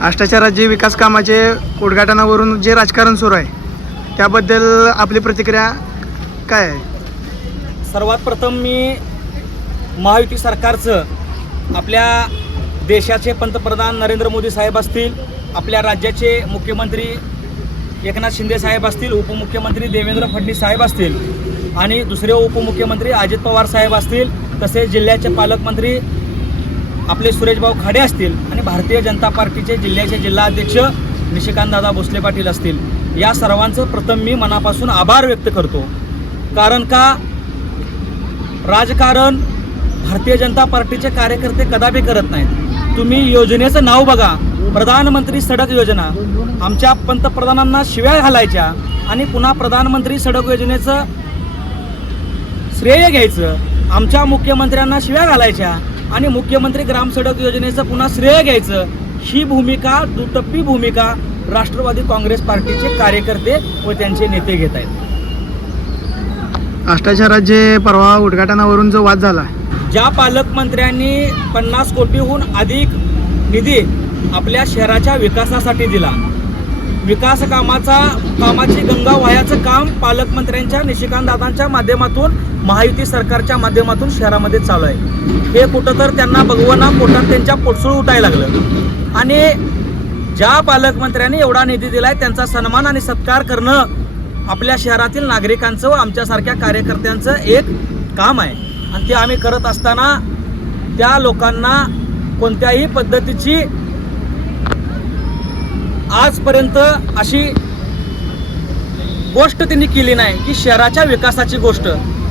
आष्टाच्या राज्य विकास कामाचे उद्घाटनावरून जे राजकारण सुरू आहे त्याबद्दल आपली प्रतिक्रिया काय आहे? सर्वात प्रथम मी महायुती सरकारचं आपल्या देशाचे पंतप्रधान नरेंद्र मोदी साहेब असतील आपल्या राज्याचे मुख्यमंत्री एकनाथ शिंदे साहेब असतील उपमुख्यमंत्री देवेंद्र फडणवीस साहेब असतील आणि दुसरे उपमुख्यमंत्री अजित पवार साहेब असतील तसेच जिल्ह्याचे पालकमंत्री आपले सुरेशभाऊ खाडे असतील आणि भारतीय जनता पार्टीचे जिल्ह्याचे जिल्हाध्यक्ष निशिकांतदादा भोसले पाटील असतील. या सर्वांचं प्रथम मी मनापासून आभार व्यक्त करतो. कारण का? राजकारण भारतीय जनता पार्टीचे कार्यकर्ते कदापि करत नाहीत. तुम्ही योजनेचं नाव बघा. प्रधानमंत्री सडक योजना. आमच्या पंतप्रधानांना शिव्या घालायच्या आणि पुन्हा प्रधानमंत्री सडक योजनेचं श्रेय घ्यायचं. आमच्या मुख्यमंत्र्यांना शिव्या घालायच्या. आणि मुख्यमंत्री ग्राम सडक योजनेचं पुन्हा श्रेय घ्यायचं. ही भूमिका दुटप्पी भूमिका राष्ट्रवादी काँग्रेस पार्टीचे कार्यकर्ते व त्यांचे नेते घेत आहेत. आष्टाच्या राज्य परवा उद्घाटनावरून जो वाद झाला. ज्या पालकमंत्र्यांनी पन्नास कोटीहून अधिक निधी आपल्या शहराच्या विकासासाठी दिला. विकास कामाचा कामाची गंगा वाह्याचं काम पालकमंत्र्यांच्या निशिकांतदादांच्या माध्यमातून महायुती सरकारच्या माध्यमातून शहरामध्ये चालू आहे. हे कुठं तर त्यांना बघवना पोटात त्यांच्या पोटसूळ उठायला लागलं. आणि ज्या पालकमंत्र्यांनी एवढा निधी दिलाय त्यांचा सन्मान आणि सत्कार करणं आपल्या शहरातील नागरिकांचं व आमच्यासारख्या कार्यकर्त्यांचं एक काम आहे. आणि ते आम्ही करत असताना त्या लोकांना कोणत्याही पद्धतीची आजपर्यंत अशी गोष्ट त्यांनी केली नाही की शहराच्या विकासाची गोष्ट.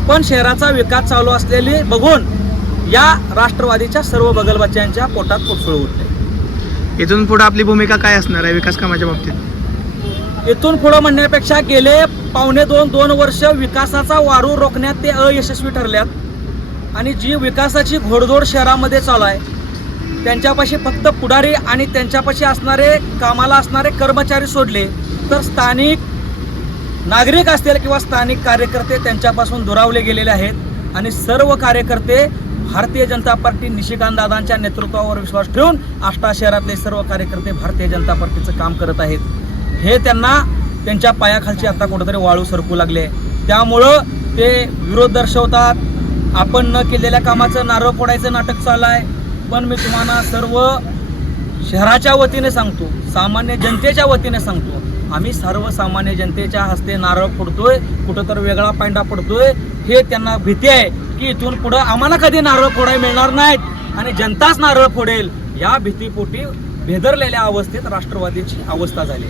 पण शहराचा विकास चालू असलेली बघून या राष्ट्रवादीच्या सर्व बगलबच्च्यांच्या पोटात कोसळ उठले. इथून पुढे आपली भूमिका काय असणार आहे विकास कामाच्या बाबतीत? इथून पुढं म्हणण्यापेक्षा गेले पावणे दोन दोन वर्ष विकासाचा वारू रोखण्यात ते अयशस्वी ठरल्यात. आणि जी विकासाची घोडदौड शहरामध्ये चालू आहे त्यांच्यापाशी फक्त पुढारी आणि त्यांच्यापाशी असणारे कामाला असणारे कर्मचारी सोडले तर स्थानिक नागरिक असतील किंवा स्थानिक कार्यकर्ते त्यांच्यापासून दुरावले गेलेले आहेत. आणि सर्व कार्यकर्ते भारतीय जनता पार्टी निशिकांतदादांच्या नेतृत्वावर विश्वास ठेवून आष्टा शहरातले सर्व कार्यकर्ते भारतीय जनता पार्टीचं काम करत आहेत. हे त्यांना त्यांच्या पायाखालची आता कुठंतरी वाळू सरकू लागले त्यामुळं ते विरोध दर्शवतात. आपण न केलेल्या कामाचं नारळ फोडायचं नाटक चालू आहे. पण मी तुम्हाला सर्व शहराच्या वतीने सांगतो सामान्य जनतेच्या वतीने सांगतो. आम्ही सर्वसामान्य जनतेच्या हस्ते नारळ फोडतोय कुठं तर वेगळा पांडा पडतोय. हे त्यांना भीती आहे की इथून पुढं आम्हाला कधी नारळ फोडाय मिळणार नाहीत आणि जनताच नारळ फोडेल. या भीतीपोटी भेदरलेल्या अवस्थेत राष्ट्रवादीची अवस्था झाली.